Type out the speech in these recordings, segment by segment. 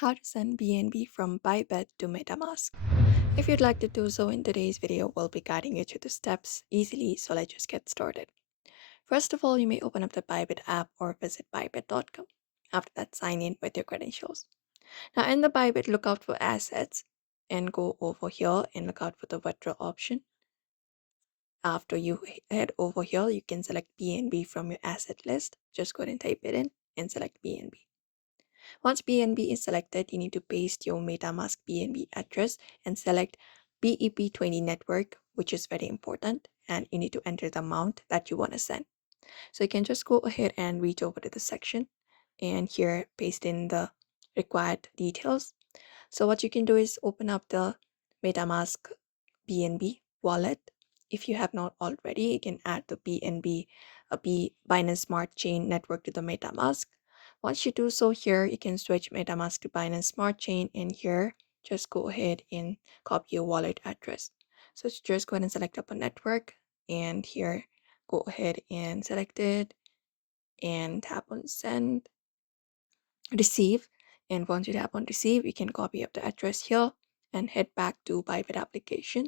How to send BNB from Bybit to Metamask. If you'd like to do so in today's video, we'll be guiding you through the steps easily, so let's just get started. First of all, you may open up the Bybit app or visit bybit.com. After that, sign in with your credentials. Now in the Bybit, look out for assets and go over here and look out for the withdrawal option. After you head over here, you can select BNB from your asset list. Just go ahead and type it in and select BNB. Once BNB is selected, you need to paste your Metamask BNB address and select BEP20 network, which is very important, and you need to enter the amount that you want to send. So you can just go ahead and reach over to the section and here paste in the required details. So what you can do is open up the Metamask BNB wallet. If you have not already, you can add the BNB Binance Smart Chain network to the Metamask. Once you do so, here you can switch Metamask to Binance Smart Chain, and here just go ahead and copy your wallet address. So just go ahead and select up a network, and here go ahead and select it and tap on send receive. And once you tap on receive, you can copy up the address here and head back to Bybit application.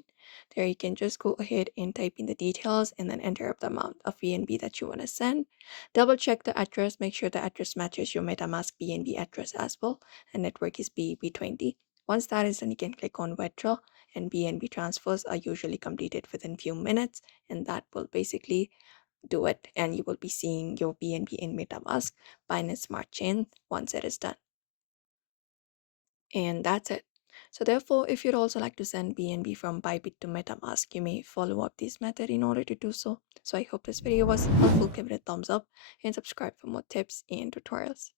There you can just go ahead and type in the details and then enter up the amount of BNB that you want to send. Double check the address, make sure the address matches your MetaMask BNB address as well, and network is BEP20. Once that is done, you can click on withdraw, and BNB transfers are usually completed within few minutes, and that will basically do it, and you will be seeing your BNB in MetaMask Binance Smart Chain once it is done. And that's it. So therefore, if you'd also like to send BNB from Bybit to Metamask, you may follow up this method in order to do so. So I hope this video was helpful. Give it a thumbs up and subscribe for more tips and tutorials.